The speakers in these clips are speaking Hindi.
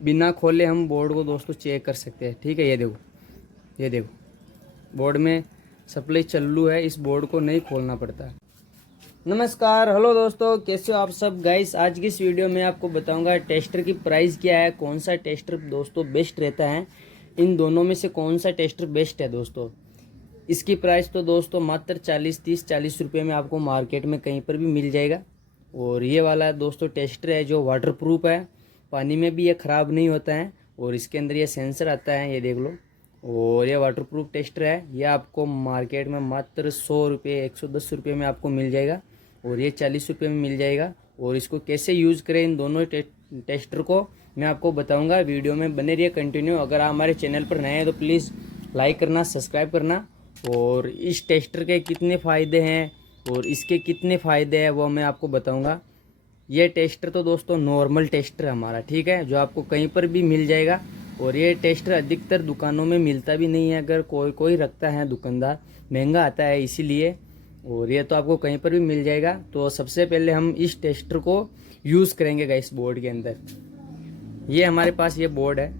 बिना खोले हम बोर्ड को दोस्तों चेक कर सकते हैं। ठीक है, ये देखो बोर्ड में सप्लाई चालू है, इस बोर्ड को नहीं खोलना पड़ता। नमस्कार, हेलो दोस्तों, कैसे हो आप सब गाइस। आज की इस वीडियो में आपको बताऊंगा टेस्टर की प्राइस क्या है, कौन सा टेस्टर दोस्तों बेस्ट रहता है, इन दोनों में से कौन सा टेस्टर बेस्ट है दोस्तों। इसकी प्राइस तो दोस्तों मात्र 40 रुपये में आपको मार्केट में कहीं पर भी मिल जाएगा। और ये वाला दोस्तों टेस्टर है जो वाटर प्रूफ है, पानी में भी ये ख़राब नहीं होता है। और इसके अंदर ये सेंसर आता है, ये देख लो। और ये वाटर प्रूफ टेस्टर है, ये आपको मार्केट में मात्र 100 रुपये 110 रुपये में आपको मिल जाएगा, और ये 40 रुपये में मिल जाएगा। और इसको कैसे यूज़ करें इन दोनों टेस्टर को मैं आपको बताऊंगा। वीडियो में बने रहिए कंटिन्यू। अगर आप हमारे चैनल पर नए हैं तो प्लीज़ लाइक करना, सब्सक्राइब करना। और इस टेस्टर के कितने फ़ायदे हैं और इसके कितने फ़ायदे हैं वो मैं आपको बताऊंगा। ये टेस्टर तो दोस्तों नॉर्मल टेस्टर है हमारा, ठीक है, जो आपको कहीं पर भी मिल जाएगा। और ये टेस्टर अधिकतर दुकानों में मिलता भी नहीं है, अगर कोई कोई रखता है दुकानदार, महंगा आता है इसीलिए। और ये तो आपको कहीं पर भी मिल जाएगा। तो सबसे पहले हम इस टेस्टर को यूज़ करेंगे गाइस बोर्ड के अंदर। ये हमारे पास ये बोर्ड है,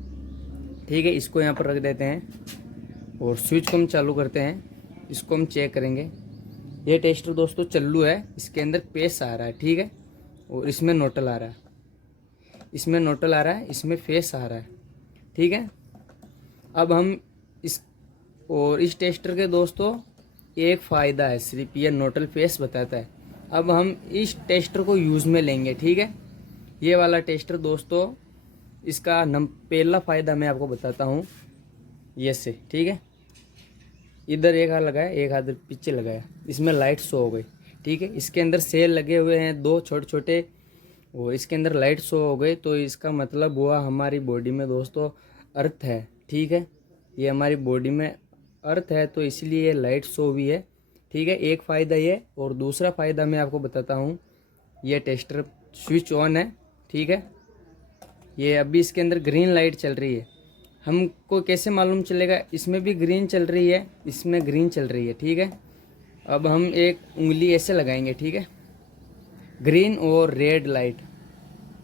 ठीक है, इसको यहाँ पर रख देते हैं और स्विच को हम चालू करते हैं। इसको हम चेक करेंगे। ये टेस्टर दोस्तों चालू है, इसके अंदर पेस आ रहा है, ठीक है, और इसमें नोटल आ रहा है, इसमें नोटल आ रहा है, इसमें फेस आ रहा है, ठीक है। अब हम इस टेस्टर के दोस्तों एक फ़ायदा है, सिर्फ ये नोटल फेस बताता है। अब हम इस टेस्टर को यूज़ में लेंगे, ठीक है। ये वाला टेस्टर दोस्तों, इसका पहला फ़ायदा मैं आपको बताता हूँ, ये से, ठीक है। इधर एक हाथ लगाया, एक हाथ पीछे लगाया, इसमें लाइट शो हो गई, ठीक है। इसके अंदर सेल लगे हुए हैं दो छोटे छोटे, वो इसके अंदर लाइट शो हो गई, तो इसका मतलब हुआ हमारी बॉडी में दोस्तों अर्थ है, ठीक है। ये हमारी बॉडी में अर्थ है, तो इसलिए ये लाइट शो भी है, ठीक है। एक फ़ायदा ये। और दूसरा फ़ायदा मैं आपको बताता हूँ, ये टेस्टर स्विच ऑन है, ठीक है। ये अभी इसके अंदर ग्रीन लाइट चल रही है, हमको कैसे मालूम चलेगा, इसमें भी ग्रीन चल रही है, इसमें ग्रीन चल रही है, ठीक है। अब हम एक उंगली ऐसे लगाएंगे, ठीक है, ग्रीन और रेड लाइट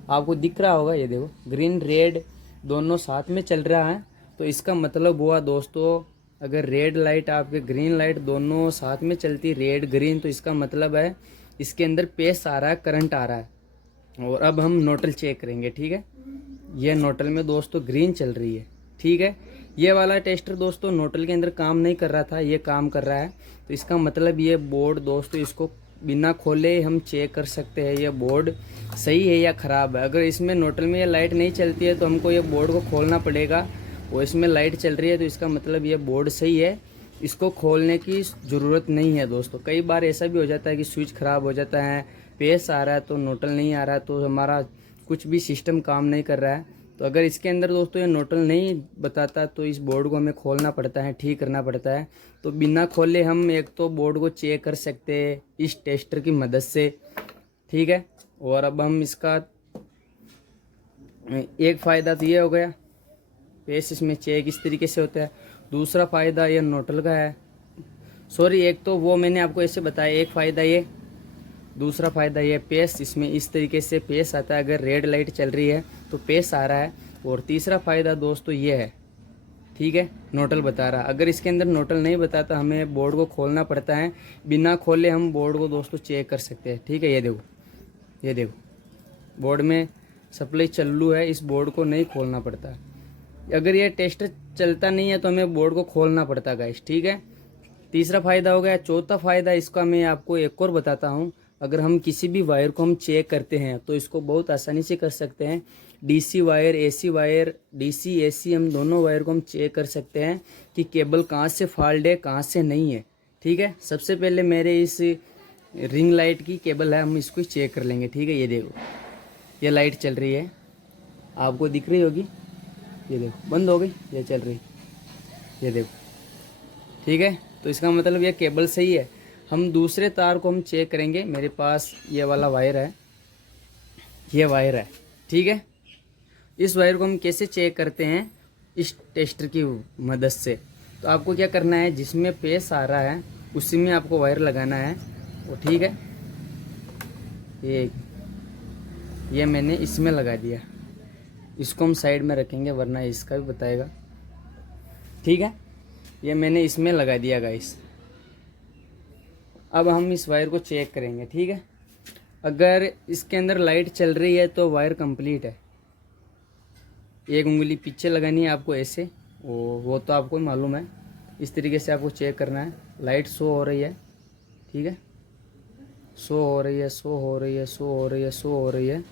आपको दिख रहा होगा, ये देखो ग्रीन रेड दोनों साथ में चल रहा है। तो इसका मतलब हुआ दोस्तों, अगर रेड लाइट आपके ग्रीन लाइट दोनों साथ में चलती, रेड ग्रीन, तो इसका मतलब है इसके अंदर पेस आ रहा है, करंट आ रहा है। और अब हम नोटल चेक करेंगे, ठीक है। ये नोटल में दोस्तों ग्रीन चल रही है, ठीक है। ये वाला टेस्टर दोस्तों नोटल के अंदर काम नहीं कर रहा था, ये काम कर रहा है। तो इसका मतलब ये बोर्ड दोस्तों, इसको बिना खोले हम चेक कर सकते हैं ये बोर्ड सही है या ख़राब है। अगर इसमें नोटल में ये लाइट नहीं चलती है तो हमको ये बोर्ड को खोलना पड़ेगा। और इसमें लाइट चल रही है तो इसका मतलब ये बोर्ड सही है, इसको खोलने की ज़रूरत नहीं है दोस्तों। कई बार ऐसा भी हो जाता है कि स्विच ख़राब हो जाता है, पेस आ रहा है तो नोटल नहीं आ रहा है, तो हमारा कुछ भी सिस्टम काम नहीं कर रहा है। तो अगर इसके अंदर दोस्तों ये नोटल नहीं बताता तो इस बोर्ड को हमें खोलना पड़ता है, ठीक करना पड़ता है। तो बिना खोले हम एक तो बोर्ड को चेक कर सकते हैं इस टेस्टर की मदद से, ठीक है। और अब हम इसका एक फ़ायदा तो ये हो गया, पेस इसमें चेक इस तरीके से होता है। दूसरा फ़ायदा ये नोटल का है, सॉरी, एक तो वो मैंने आपको ऐसे बताया, एक फ़ायदा ये, दूसरा फ़ायदा ये पेस इसमें इस तरीके से पेस आता है, अगर रेड लाइट चल रही है तो पेस आ रहा है। और तीसरा फ़ायदा दोस्तों ये है, ठीक है, नोटल बता रहा। अगर इसके अंदर नोटल नहीं बताता हमें बोर्ड को खोलना पड़ता है, बिना खोले हम बोर्ड को दोस्तों चेक कर सकते हैं, ठीक है। ये देखो बोर्ड में सप्लाई चालू है, इस बोर्ड को नहीं खोलना पड़ता। अगर ये टेस्टर चलता नहीं है तो हमें बोर्ड को खोलना पड़ता गाइस, ठीक है। तीसरा फ़ायदा हो गया। चौथा फ़ायदा इसका मैं आपको एक और बताता हूँ। अगर हम किसी भी वायर को हम चेक करते हैं तो इसको बहुत आसानी से कर सकते हैं। DC wire, AC wire, DC AC, हम दोनों वायर को हम चेक कर सकते हैं कि केबल कहाँ से फॉल्ट है, कहाँ से नहीं है, ठीक है। सबसे पहले मेरे इस रिंग लाइट की केबल है, हम इसको चेक कर लेंगे, ठीक है। ये देखो ये लाइट चल रही है, आपको दिख रही होगी, ये देखो बंद हो गई, ये चल रही, ये देखो, ठीक है। तो इसका मतलब ये केबल सही है। हम दूसरे तार को हम चेक करेंगे। मेरे पास ये वाला वायर है, ये वायर है, ठीक है। इस वायर को हम कैसे चेक करते हैं, इस टेस्टर की मदद से। तो आपको क्या करना है, जिसमें पेस आ रहा है उसी में आपको वायर लगाना है, वो, ठीक है। ये मैंने इसमें लगा दिया, इसको हम साइड में रखेंगे वरना इसका भी बताएगा। ठीक है, ये मैंने इसमें लगा दिया गाइस। अब हम इस वायर को चेक करेंगे। ठीक है, अगर इसके अंदर लाइट चल रही है तो वायर कंप्लीट है। एक उंगली पीछे लगानी है आपको ऐसे, वो तो आपको मालूम है। इस तरीके से आपको चेक करना है। लाइट शो हो रही है, ठीक है, शो हो रही है, शो हो रही है, शो हो रही है, शो हो रही है।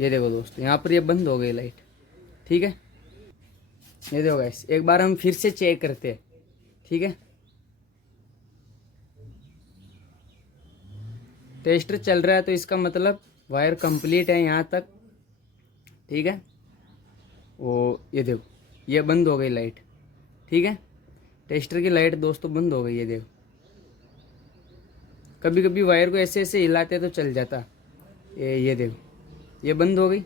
ये देखो दोस्तों, यहाँ पर ये बंद हो गई लाइट। ठीक है, ये देखो गाइस, एक बार हम फिर से चेक करते हैं। ठीक है, टेस्टर चल रहा है तो इसका मतलब वायर कंप्लीट है यहाँ तक। ठीक है, वो ये देखो, ये बंद हो गई लाइट। ठीक है, टेस्टर की लाइट दोस्तों बंद हो गई है। देखो, कभी कभी वायर को ऐसे ऐसे हिलाते तो चल जाता। ये देखो, ये बंद हो गई।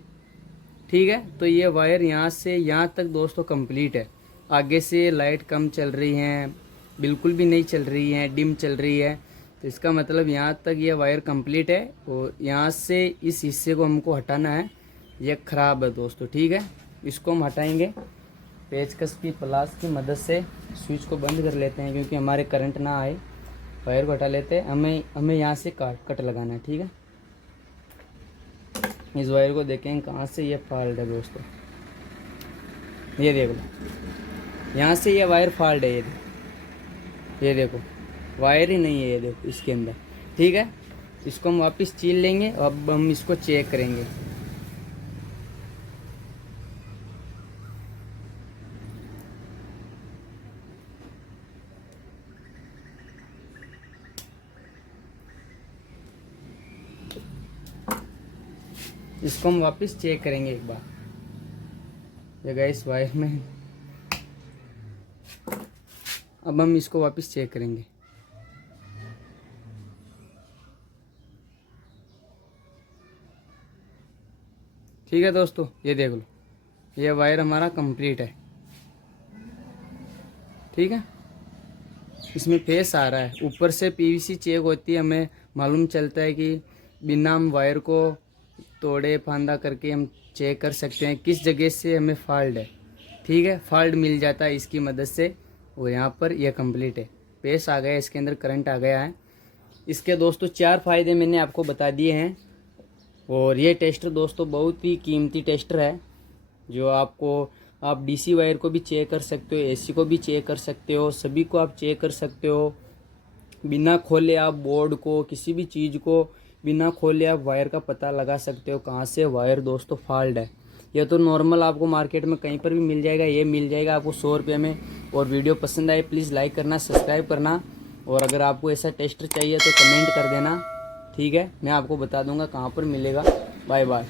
ठीक है, तो ये वायर यहाँ से यहाँ तक दोस्तों कंप्लीट है। आगे से लाइट कम चल रही हैं, बिल्कुल भी नहीं चल रही हैं, डिम चल रही है, तो इसका मतलब यहाँ तक ये वायर कंप्लीट है। और यहाँ से इस हिस्से को हमको हटाना है, ये ख़राब है दोस्तों। ठीक है, इसको हम हटाएंगे पेचकस की प्लास की मदद से। स्विच को बंद कर लेते हैं क्योंकि हमारे करंट ना आए। वायर को हटा लेते हैं। हमें यहाँ से कट लगाना है। ठीक है, इस वायर को देखें कहाँ से ये फॉल्ट है दोस्तों। ये देख लो, यहाँ से ये वायर फॉल्ट है। ये देखो वायर ही नहीं है, ये देखो इसके अंदर। ठीक है, इसको हम वापस छील लेंगे। अब हम इसको चेक करेंगे। इसको हम वापस चेक करेंगे एक बार। ये गाइस वायर में, अब हम इसको वापस चेक करेंगे। ठीक है दोस्तों, ये देख लो, ये वायर हमारा कंप्लीट है। ठीक है, इसमें फेस आ रहा है। ऊपर से पीवीसी चेक होती है, हमें मालूम चलता है कि बिना हम वायर को तोड़े फांदा करके हम चेक कर सकते हैं किस जगह से हमें फॉल्ट है। ठीक है, फॉल्ट मिल जाता है इसकी मदद से। और यहाँ पर यह कंप्लीट है, पेस आ गया, इसके अंदर करंट आ गया है। इसके दोस्तों 4 फ़ायदे मैंने आपको बता दिए हैं। और ये टेस्टर दोस्तों बहुत ही कीमती टेस्टर है, जो आप डीसी वायर को भी चेक कर सकते हो, एसी को भी चेक कर सकते हो, सभी को आप चेक कर सकते हो। बिना खोले आप बोर्ड को, किसी भी चीज़ को बिना खोले आप वायर का पता लगा सकते हो कहाँ से वायर दोस्तों फॉल्ट है। यह तो नॉर्मल आपको मार्केट में कहीं पर भी मिल जाएगा। ये मिल जाएगा आपको 100 रुपये में। और वीडियो पसंद आए प्लीज़ लाइक करना, सब्सक्राइब करना। और अगर आपको ऐसा टेस्टर चाहिए तो कमेंट कर देना। ठीक है, मैं आपको बता दूंगा कहाँ पर मिलेगा। Bye bye.